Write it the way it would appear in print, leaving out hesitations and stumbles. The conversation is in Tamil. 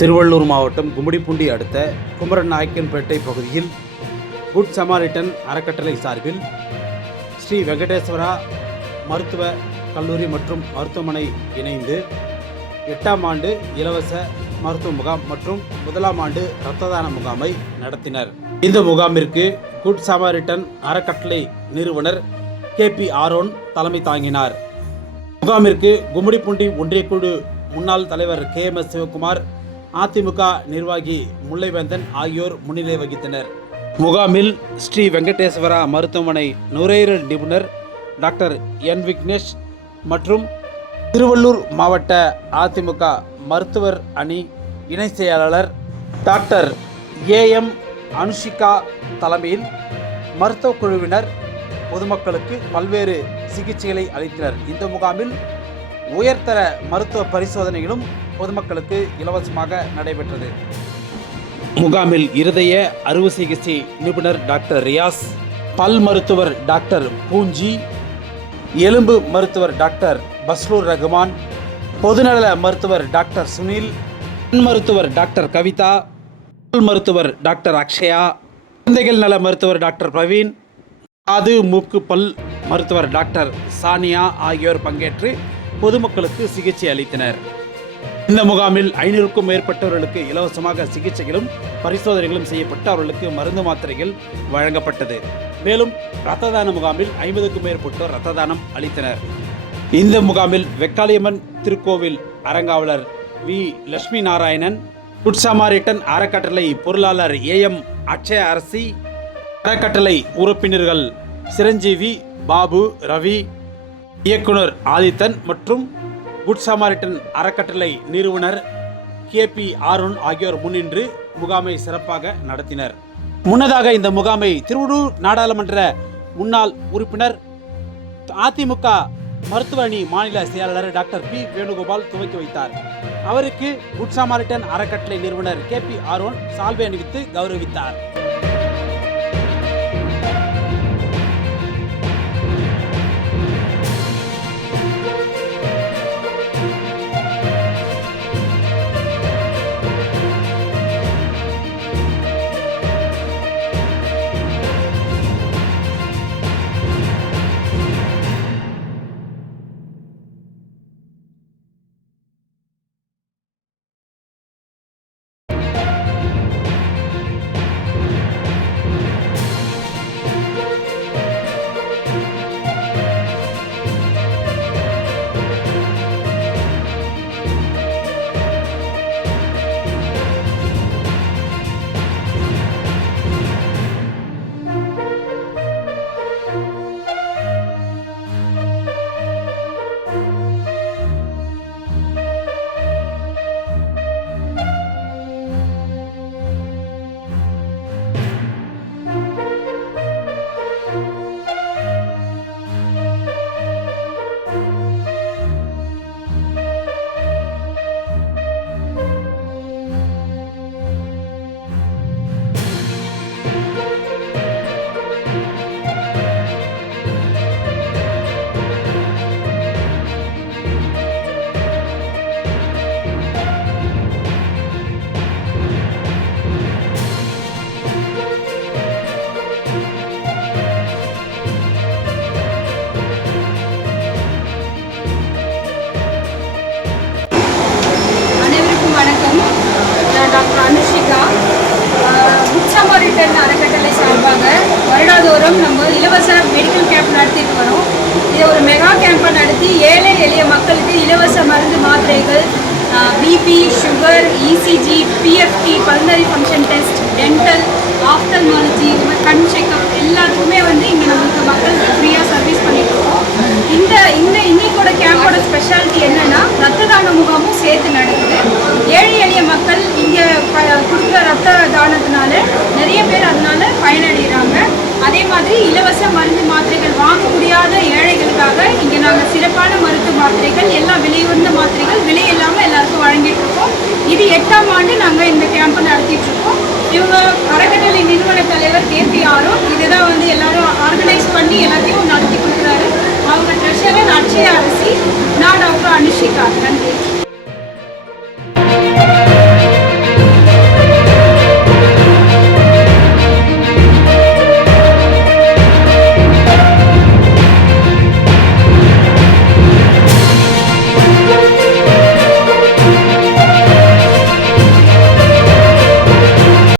திருவள்ளூர் மாவட்டம் கும்மிடிப்பூண்டி அடுத்த குமரன் நாயக்கன்பேட்டை பகுதியில் குட் சமாரிட்டன் அறக்கட்டளை சார்பில் ஸ்ரீ வெங்கடேஸ்வரா மருத்துவ கல்லூரி மற்றும் மருத்துவமனை இணைந்து 8ஆம் ஆண்டு இலவச மருத்துவ முகாம் மற்றும் 1ஆம் ஆண்டு இரத்த தான முகாமை நடத்தினர். இந்த முகாமிற்கு குட் சமாரிட்டன் அறக்கட்டளை நிறுவனர் KP ஆரோன் தலைமை தாங்கினார். முகாமிற்கு கும்மிடிப்பூண்டி ஒன்றியக்குழு முன்னாள் தலைவர் KMS சிவகுமார், அதிமுக நிர்வாகி முல்லைவேந்தன் ஆகியோர் முன்னிலை வகித்தனர். முகாமில் ஸ்ரீ வெங்கடேஸ்வரா மருத்துவமனை நுரையீரல் நிபுணர் டாக்டர் N விக்னேஷ் மற்றும் திருவள்ளூர் மாவட்ட அதிமுக மருத்துவர் அணி இணை செயலாளர் டாக்டர் AM அனுஷிகா தலைமையில் மருத்துவ குழுவினர் பொதுமக்களுக்கு பல்வேறு சிகிச்சைகளை அளித்தனர். இந்த முகாமில் உயர்தர மருத்துவ பரிசோதனைகளும் பொதுமக்களுக்கு இலவசமாக நடைபெற்றது. முகாமில் இருதய அறுவை சிகிச்சை நிபுணர் டாக்டர் ரியாஸ், பல் மருத்துவர் டாக்டர் பூஞ்சி, எலும்பு மருத்துவர் டாக்டர் பஸ்லூர் ரகுமான், பொதுநல மருத்துவர் டாக்டர் சுனில், கண் மருத்துவர் டாக்டர் கவிதா, பல் மருத்துவர் டாக்டர் அக்ஷயா, குழந்தைகள் நல மருத்துவர் டாக்டர் பிரவீன், காது மூக்கு பல் மருத்துவர் டாக்டர் சானியா ஆகியோர் பங்கேற்று பொதுமக்களுக்கு சிகிச்சை அளித்தனர். இந்த முகாமில் 500க்கும் மேற்பட்டவர்களுக்கு இலவசமாக சிகிச்சைகளும் பரிசோதனைகளும் செய்யப்பட்டு அவர்களுக்கு மருந்து மாத்திரைகள் வழங்கப்பட்டது. மேலும் இரத்த தான முகாமில் 50க்கும் மேற்பட்டோர் இரத்த தானம் அளித்தனர். இந்த முகாமில் வெக்காளியம்மன் திருக்கோவில் அறங்காவலர் V Lakshmi Narayanan, good Samaritan அறக்கட்டளை பொருளாளர் AM அட்சய அரசி, அறக்கட்டளை உறுப்பினர்கள் சிரஞ்சீவி, பாபு, ரவி, இயக்குனர் ஆதித்தன் மற்றும் குட் சமாரிட்டன் அறக்கட்டளை நிறுவனர் KP ஆரோன் ஆகியோர் முன்னின்று முகாமை சிறப்பாக நடத்தினர். முன்னதாக இந்த முகாமை திருவள்ளூர் நாடாளுமன்ற முன்னாள் உறுப்பினர் அதிமுக மருத்துவ அணி மாநில செயலாளர் டாக்டர் P வேணுகோபால் துவக்கி வைத்தார். அவருக்கு குட் சமாரிட்டன் அறக்கட்டளை நிறுவனர் KP ஆரோன் சால்வை அணிவித்து கௌரவித்தார். டாக்டர் அனுஷிகா, குட் சமாரிட்டன் அறக்கட்டளை சார்பாக வருடாதோறும் நம்ம இலவச மெடிக்கல் கேம்ப் நடத்திட்டு வரோம். இதை ஒரு மெகா கேம்பை நடத்தி ஏழை எளிய மக்களுக்கு இலவச மருந்து மாத்திரைகள், BP, sugar, ECG, PFT, pulmonary function test, dental, ophthalmology, இந்த மாதிரி கண் செக்அப் எல்லாத்துக்குமே இங்கே நமக்கு மக்களுக்கு ஃப்ரீயாக சர்வீஸ் பண்ணிட்டு இருக்கோம். இன்னைக்கோட கேம்போட ஸ்பெஷாலிட்டி என்னன்னா ரத்த தான முகாமும் சேர்த்து நடக்குது. ஏழை எளிய மக்கள் இங்கே கொடுக்குற ரத்த தானத்தினால நிறைய பேர் அதனால பயனடைகிறாங்க. அதே மாதிரி இலவச மருந்து மாத்திரைகள் வாங்க முடியாத ஏழைகளுக்காக இங்கே நாங்கள் சிறப்பான மருத்துவ மாத்திரைகள், எல்லாம் விலையுயர்ந்த மாத்திரைகள் விலை இல்லாமல் எல்லாருக்கும் வழங்கிட்டு இருக்கோம். இது 8ஆம் ஆண்டு நாங்கள் இந்த கேம்பை நடத்திட்டு இருக்கோம். இவங்க அறக்கட்டளை நிறுவன தலைவர் KP ஆரோன் இதுதான் எல்லாரும் ஆர்கனைஸ் பண்ணி எல்லாத்தையும் நடத்தி கொடுக்குறாரு. அவங்க ட்ரெஷரர் அட்சய அரசி, நான் டாக்டர் அனுஷிகா. நன்றி.